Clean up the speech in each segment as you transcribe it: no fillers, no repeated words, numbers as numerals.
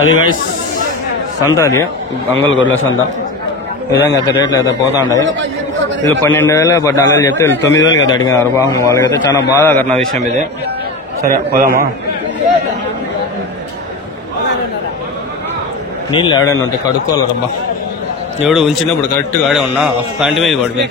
అది గైస్ సంత, అది అంగల్ గొర్రెల సంత. ఈ విధంగా అయితే రేట్లు అయితే పోతా ఉంటాయి. వీళ్ళు 12,000 14,000 చెప్తే వీళ్ళు 9,000 అయితే అడిగినారు. పాపం వాళ్ళకైతే చాలా బాధాకరణ విషయం ఇది. సరే పోదామా. నీళ్ళు ఆడాను ఉంటే కడుక్కోవాలి రబ్బా. ఎవడు ఉంచినప్పుడు కరెక్ట్గా ఆడే ఉన్నా ప్యాంటు మీద పడిపోయి.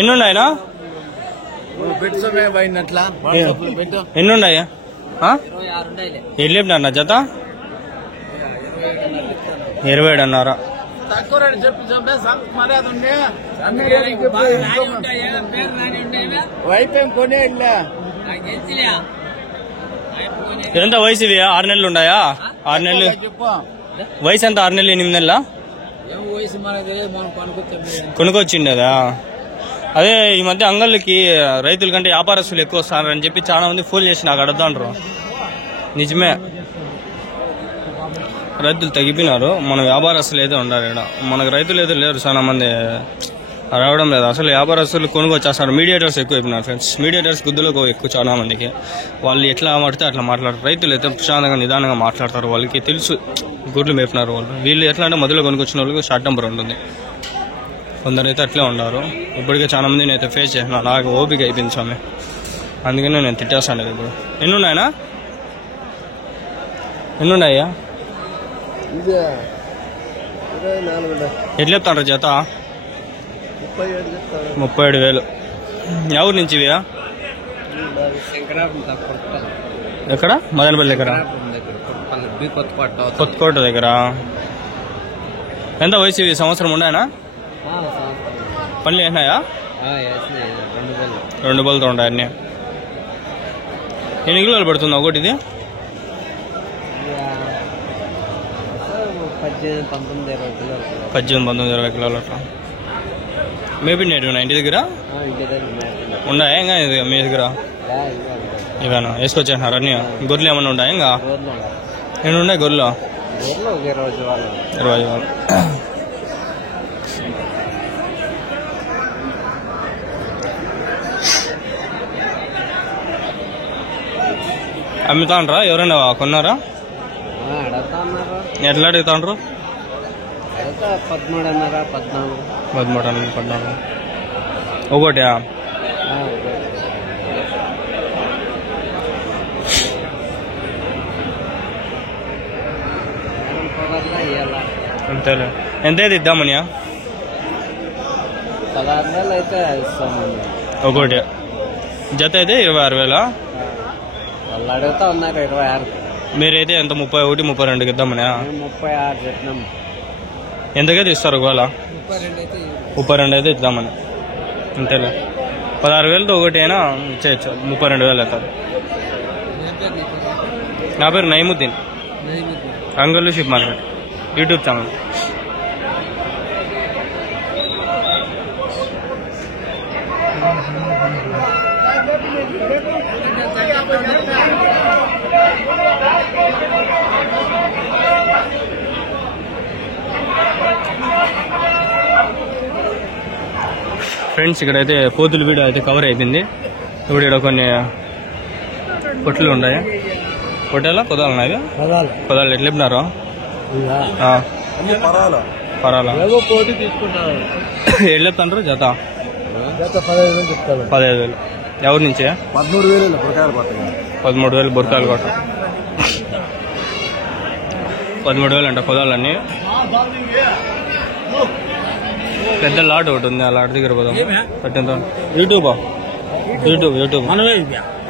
ఎన్నున్నాయనా? ఎన్నున్నాయా? ఎన్ని లేపినారన్నా జత? 27 అన్నారా? ఎంత వయసు ఇవి? 6 నెలలు ఉన్నాయా? 6 నెలలు వయసు ఎంత? 6 నెలలు 8 నెలల కొనుకొచ్చిండదా? అదే ఈ మధ్య అంగళ్ళకి రైతుల కంటే వ్యాపారస్తులు ఎక్కువ వస్తారని చెప్పి చాలా మంది ఫోన్ చేసి నాకు అడుగుతాండ్రు. నిజమే, రైతులు తగ్గిపోయినారు. మన వ్యాపారస్తులు అయితే ఉండాలి ఇక్కడ. మనకు రైతులు అయితే లేరు, చాలా మంది రావడం లేదు. అసలు వ్యాపారస్తులు కొనుగొచ్చేస్తారు. మీడియేటర్స్ ఎక్కువ అయిపోయినారు ఫ్రెండ్స్. మీడియేటర్స్ గుద్దులో ఎక్కువ చాలా మందికి. వాళ్ళు ఎట్లా పడితే అట్లా మాట్లాడతారు. రైతులు అయితే ప్రశాంతంగా నిదానంగా మాట్లాడతారు. వాళ్ళకి తెలుసు గుడ్లు మేపినారు వాళ్ళు. వీళ్ళు ఎట్లా అంటే మొదలు కొనుకొచ్చిన వాళ్ళకి షార్ట్ టెంపర్ ఉంటుంది. కొందరైతే అట్లే ఉన్నారు. ఇప్పటికే చాలా మంది నేనైతే ఫేస్ చేసిన. నాకు ఓపిక అయిపోయింది స్వామి, అందుకనే నేను తిట్టేస్తాను. ఇప్పుడు ఎన్నున్నాయనా? ఎన్నున్నాయా? ఎట్లా చెప్తాను జత? 37,000. ఎవరి నుంచి ఇవి? ఎక్కడ? మదనపల్లి దగ్గర, కొత్తకోట దగ్గర. ఎంత వయసు ఇవి? సంవత్సరం ఉన్నాయనా? పనులు వేసినాయా? 2 బళ్ళతో ఉంటాయి అన్నీ. ఎన్ని కిలోలు పడుతుంది ఒకటి ఇది? 18-19-20 కిలోలు అట్లా. మేబీ నేటి ఇంటి దగ్గర ఉన్నాయా ఇంకా మీ దగ్గర? ఇవేనా వేసుకొచ్చేసినారు అన్నీ? గొర్రెలు ఏమన్నా ఉన్నాయా ఇంకా? ఎన్ని ఉన్నాయి గొర్రెలు? 20 వాళ్ళు. అమ్ముతాండ్రా? ఎవరైనా కొన్నారా? ఎట్లా అడుగుతాండ్రు? 13,14 ఒకటి. అంతేలే. ఎంతైతే ఇద్దామనియా? 16,000 అయితే ఒకటి. జత అయితే 26,000. వాళ్ళు అడుగుతా ఉన్నారు 26. మీరైతే ఎంత? 31, 32 ఇద్దామని? 36 చెప్పినాం. ఎంతకైతే ఇస్తారు ఒకవేళ? 32 అయితే ఇద్దామని. అంతేలే. 16,000తో ఒకటి అయినా చేయొచ్చు. 32,000 అవుతుంది. నా పేరు Naimuddin, Angallu sheep market YouTube channel. Friends ఇక్కడైతే పోతుల వీడియో అయితే కవర్ అయిపోయింది. ఇప్పుడు ఇక్కడ కొన్ని పొట్లు ఉన్నాయి. పొట్టేలా పొదాలు ఉన్నాయి. పొదాలు ఎట్లా చెప్పినారు? పరాలా ఎట్లా చెప్తాండ్రు జత? 15,000. ఎవరి నుంచి? 13,000 బొరకాయలు కొట్ట. 13,000 అంట పొదాలన్నీ. పెద్ద లాట్ ఒకటి ఉంది, ఆ లాట్ దగ్గర పోదాం. పెట్టిన యూట్యూబ్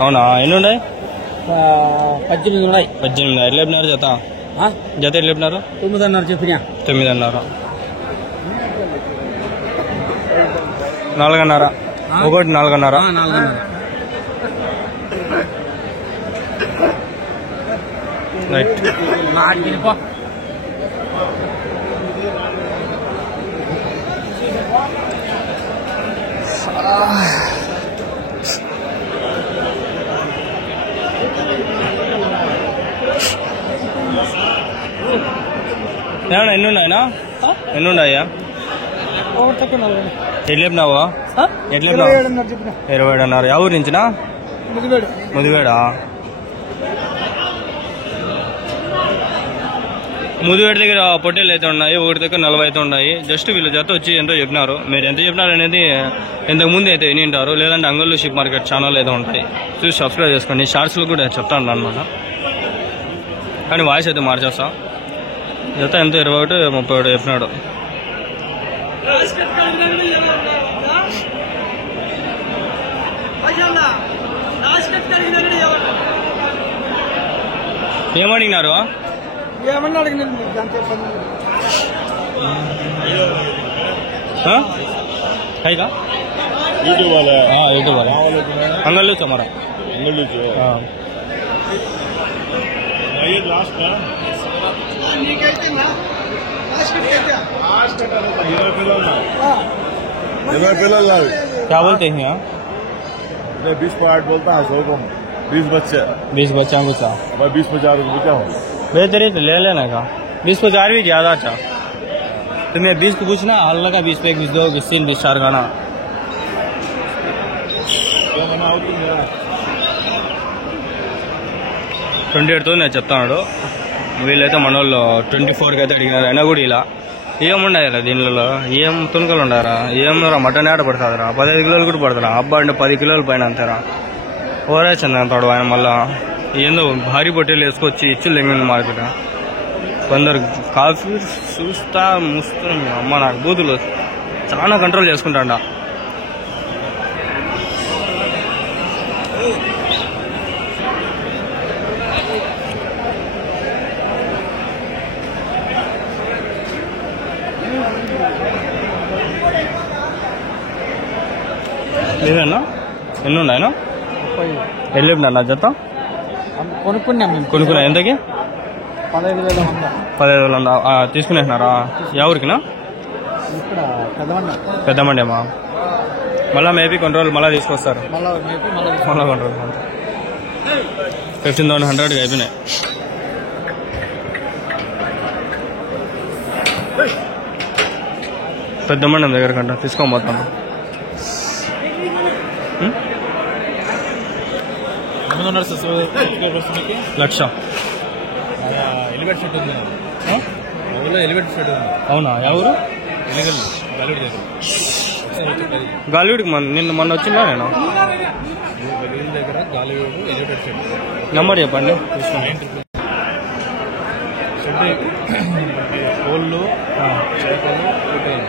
అవునా? ఎన్ని ఉన్నాయి? 18 ఉన్నాయి. 18. ఎట్లా చెప్పినారు జత? జత ఎట్లా చెప్పినారు? 9,500 చెప్పినా. 9,500. 4,500. ఒకటి 4,500. రైట్. ఏమన్నా ఎన్ని ఉన్నాయనా ఎన్ని ఉన్నాయా ఎట్లా చెప్పినావా ఎట్లా 27 అన్నారు యా ఊరు నుంచినా ముదివేడా ముదివేడి దగ్గర పొట్టేలు అయితే ఉన్నాయి ఒకటి దగ్గర 40 అయితే ఉన్నాయి జస్ట్ వీళ్ళు జత వచ్చి ఎంతో చెప్పినారు మీరు ఎంత చెప్పినారు అనేది ఇంతకు ముందు అయితే వినింటారు లేదంటే అంగళ్ళు షిప్ మార్కెట్ ఛానల్ అయితే ఉంటాయి చూసి సబ్స్క్రైబ్ చేసుకోండి షార్ట్స్లో కూడా చెప్తాను అనమాట కానీ వాయిస్ అయితే మార్చేస్తా జత ఎంత 21 31 చెప్పినాడు ఏమడిగినారు ఏమన్నా అడిగిన है का यूट्यूब वाला हाँ यूट्यूब वाला अंगल्लू हमारा अंगल्लू हाँ ये लास्ट का क्या बोलते हैं यहाँ 20 पार्ट बोलता है 100 को 20 बच्चे 20 बच्चा कुछ मैं 20-50 रुपये क्या हूँ बेहतर है तो ले लेना का 20-50 भी ज्यादा अच्छा तुम्हें 20 को पूछना हल्ला का 20 पे 20 दो 20 4 का ना 28తో నేను చెప్తాను వీళ్ళైతే మన వాళ్ళు 24కి అయితే అడిగినారు అయినా కూడా ఇలా ఏముండదు దీనిలో ఏం తుణుకలు ఉండారా ఏమరా మటన్ ఆడ పడుతుందిరా 15 కిలోలు కూడా పడతారా అబ్బా అంటే 10 కిలోల పైన అంతారా ఓరేచండి అంటాడు ఆయన మళ్ళా ఏందో భారీ పొట్టేలు వేసుకొచ్చి ఇచ్చి లెంగింది మార్కెట్ కొందరు కాఫీ చూస్తా ముస్తూ అమ్మ నాకు బూతులు చాలా కంట్రోల్ చేసుకుంటాడ లేదన్నా ఎన్ని ఉన్నాయన్నా వెళ్ళిపోయినా జత కొనుక్కున్నా ఎంతకి 15,000 తీసుకునేసినారా ఎవరికినా పెద్ద మండేమా మళ్ళీ మేబీ కంట్రోల్ మళ్ళీ తీసుకొస్తారు మళ్ళీ కంట్రోల్ 15,100కి అయిపోయినాయి పెద్ద మండం దగ్గర కంట తీసుకోబోతాను లక్ష అవునా ఎవరు గాలివుడికి మొన్న వచ్చిందా నేను నంబర్ చెప్పండి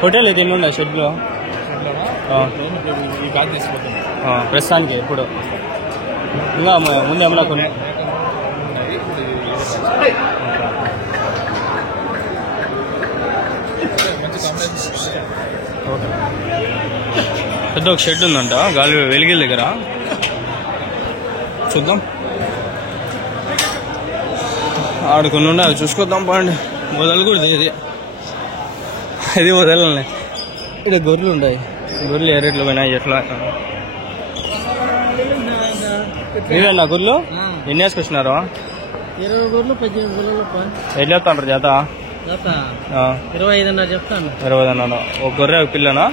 హోటల్ అయితే ఎన్ని ఉన్నాయి షెడ్లో ప్రస్తుతానికి ఎప్పుడు ఇంకా ముందు ఏమన్నా కొన్ని పెద్ద ఒక షెడ్ ఉందంట గాలి వెలిగిల దగ్గర చూద్దాం ఆడుకుని ఉండే అవి చూసుకొద్దాం పండి వదలు కూడా ఇది వదలలే ఇక్కడ గొర్రెలు ఉన్నాయి గొర్రెలు ఏ రేట్లు పోయినాయి ఎట్లా మీరేనా గొర్రెలు ఎన్ని వేసుకొచ్చినారు 20 గొర్రెలు 18 గొర్రెలు ఎట్లా చెప్తాంటారు చేత 25 చెప్తాను 20 అన్నాను ఒక గొర్రె ఒక పిల్లనా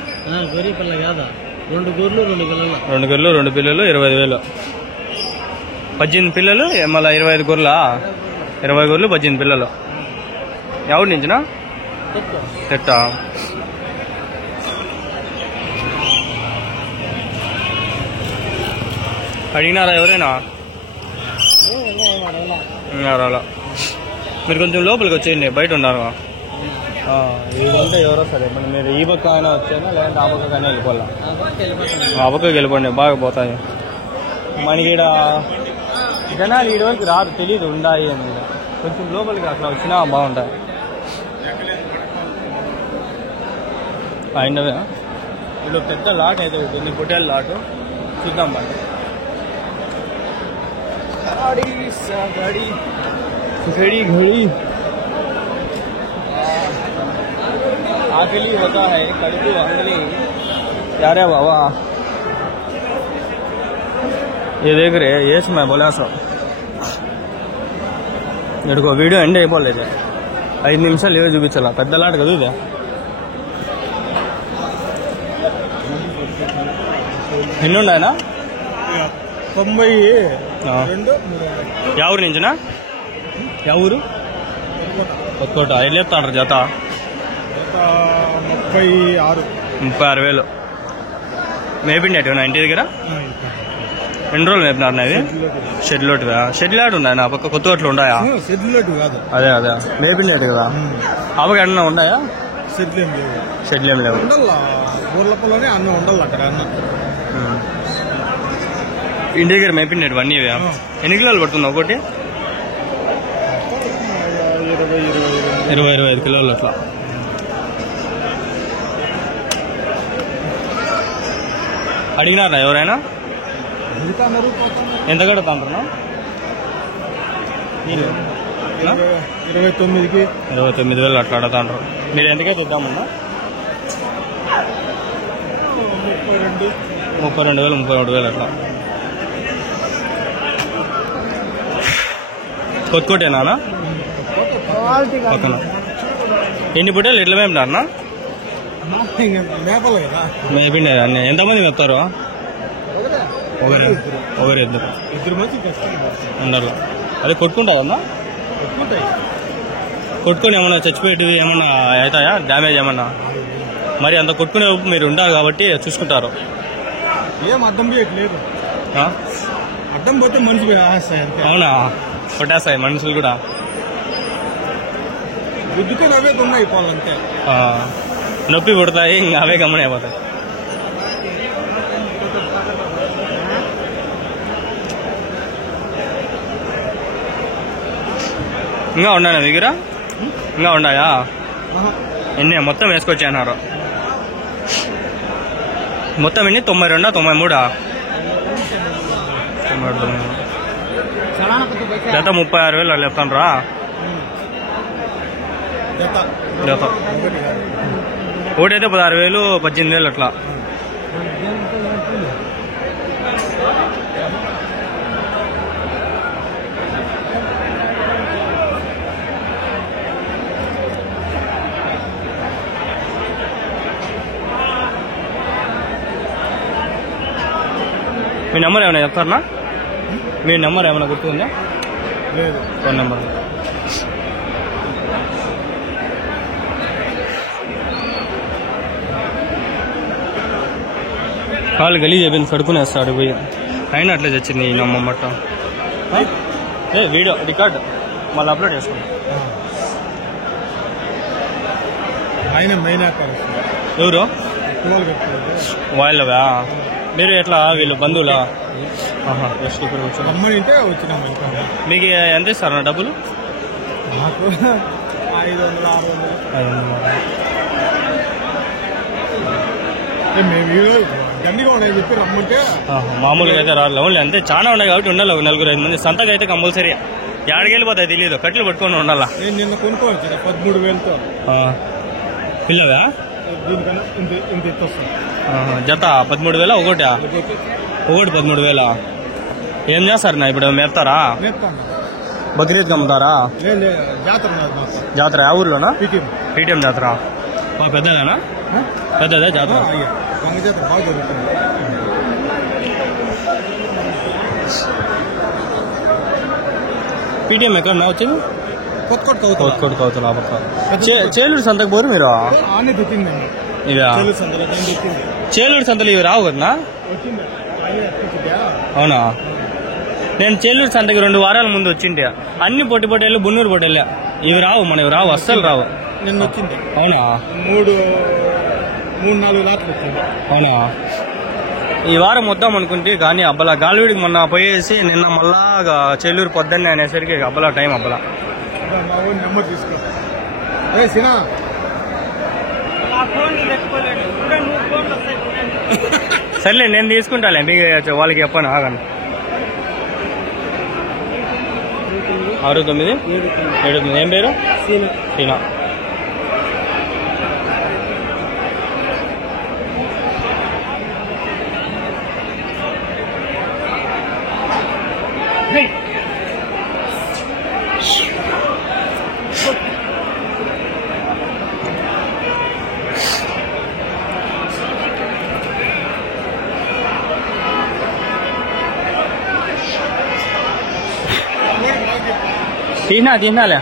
గొర్రె పిల్ల కాదా 2 గొర్రెలు 2 పిల్లలు 2 గొర్రెలు 2 పిల్లలు 25,000 18 పిల్లలు మళ్ళీ 25 గొర్రెలా 20 గొర్రెలు 18 పిల్లలు ఎవరి నుంచినా తెట్ట అడిగినారా ఎవరైనా రాలా మీరు కొంచెం లోపలికి వచ్చేయండి బయట ఉన్నారు ఇదంతా ఎవరో సరే మరి మీరు ఈ పక్క అయినా వచ్చేనా లేదంటే ఆ పక్కకైనా వెళ్ళిపోవాలా ఆ పక్కకి వెళ్ళిపోండి బాగా పోతాయి మనకి ఇక్కడ జనాలు ఈ వరకు రాదు తెలియదు ఉండాయి అని కొంచెం లోపలికి అట్లా వచ్చినా బాగుంటాయి అయినవే ఇప్పుడు పెద్ద లాట్ అయితే ఉంటుంది పొట్టేల లాటు చూద్దాం బాగా घड़ी घड़ी आखिरी होता है कड़कू अंगली यार बाबा ये देख रहे ये मैं बोला सब मेरे को वीडियो एंड అయిపోలేదు 5 నిమిషాలు ఇవే చూపించాలా పెద్దలాట కదా ఇది. ఎన్ని ఉన్నాయనా? 92. యా ఊరు నుంచినా? యా ఊరు? కొత్తకోట. ఎట్లా చెప్తాంటారు జత? 36,000. మేపిండేటివా ఇంటి దగ్గర? ఎన్ని రోజులు మేపినారు నాది? షెడ్లోటివా? షెడ్లాట్ ఉన్నాయి నా పక్క కొత్తకోట్లు ఉన్నాయా? అదే అదే మేపిండేటి కదా. ఆపక ఏమన్నా ఉన్నాయా? షెడ్లు ఏం లేవు. ఇంటి దగ్గర మేపిండేటివి అన్నీ ఇవే. ఎన్ని కిలోలు పడుతుంది ఒకటి? 20-25 కిలోలు అట్లా. అడిగినారా ఎవరైనా? ఎంత కడతాంటారు? 29,000 అట్లా అడతాంటారు. మీరు ఎంతకైతే ఇద్దామన్నా? 32,000 33,000 అట్లా. కొత్తకోటేనా? పక్కన. ఎన్ని పుట్టేలు ఎట్లా మేపినారన్నా? మేపిండే అన్నీ. ఎంతమంది మేపుతారు? ఒకరిద్దరు ఉండాలి. అదే కొట్టుకుంటుందన్నా? కొట్టుకొని ఏమన్నా చచ్చిపోయేటివి ఏమన్నా అవుతాయా? డ్యామేజ్ ఏమన్నా? మరి అంత కొట్టుకునే మీరు ఉండాలి కాబట్టి చూసుకుంటారు. ఏం అడ్డం చేయట్లేదు. అడ్డం పోతే మనిషి అవునా? కొట్టేస్తాయి మనుషులు కూడా. గుద్దుకొని అవే ఉన్నాయి పోవాలంటే. నొప్పి పుడతాయి, ఇంకా అవే గమనం అయిపోతాయి. ఇంకా ఉన్నాయా దగ్గర? ఇంకా ఉన్నాయా? ఎన్ని మొత్తం వేసుకొచ్చి అన్నారు? మొత్తం ఎన్ని? 92 93? జత 36,000 వాళ్ళు చెప్తాను. జత ఒకటైతే 16,000 18,000 అట్లా. మీ నెంబర్ ఏమైనా చెప్తారా? మీ నెంబర్ ఏమైనా గుర్తుందా? Phone number. కాళ్ళు గలీజ్ అయిపోయింది, కడుకునేస్తాడు పోయి. అయినా అట్లా చచ్చింది ఈ నమ్మ మట్ట. వీడియో రికార్డ్ మళ్ళీ అప్లోడ్ చేసుకుంటాం. ఎవరు వాళ్ళవా? మీరు ఎట్లా వీళ్ళు బంధువులా? జస్ట్ ఇక్కడ వచ్చినాం. మీకు ఎంత ఇస్తారన్న డబ్బులు? 500-600. చెప్పి రమ్మంటే మామూలుగా అయితే రాదు. ఓన్లీ అంతే. చాలా ఉన్నాయి కాబట్టి ఉండాలి. 4-5 మంది. సంతకు అయితే కంపల్సరీ. ఎక్కడికి వెళ్ళిపోతాయి తెలియదు. కట్టెలు పట్టుకొని ఉండాలా. నేను నిన్న కొనుక్కోవచ్చు 13,000తో. పిల్లవా? దీనికన్నా ఇంత ఎత్తు వస్తుంది. జత 13,000 ఒకటి? ఒకటి 13,000. ఏం చేస్తారు నా ఇప్పుడు? మేపుతారా? బక్రీద్కి అమ్ముతారా? జాతర? ఆ ఊర్లోనా? పీటీఎం జాతర. పెద్దదేనా? పెద్దదే జాతర. బాగా జరుగుతుంది. పీటీఎం ఎక్కడ వచ్చింది? కొత్తకోట కవుతున్నా. చేలూరు సంతకు పోరు మీరు? ఇదా చేలూరు సంతలు ఇవి రావు కదా? అవునా? నేను చేలూరు సంతకి 2 వారాల ముందు వచ్చిండే. అన్ని పొట్టి పొట్టేళ్ళు బున్నూరు పొట్టేళ్ళే. ఇవి రావు, మనవి రావు, అస్సలు రావు. నిన్న వచ్చింది. అవునా? 3-4 రాత్రులు వచ్చింది. అవునా? ఈ వారం మొత్తం అనుకుంటే కానీ అబ్బలా గాలివీడికి మొన్న పోయేసి నిన్న మళ్ళా చెల్లూరు పొద్దున్నే అనేసరికి అబ్బలా టైం అబ్బలా. నెంబర్ తీసుకో. సర్లే నేను తీసుకుంటాలే, మీకు వాళ్ళకి చెప్పాను. ఆగండి. 6979. ఏం పేరు? సీనా. తీసినాలే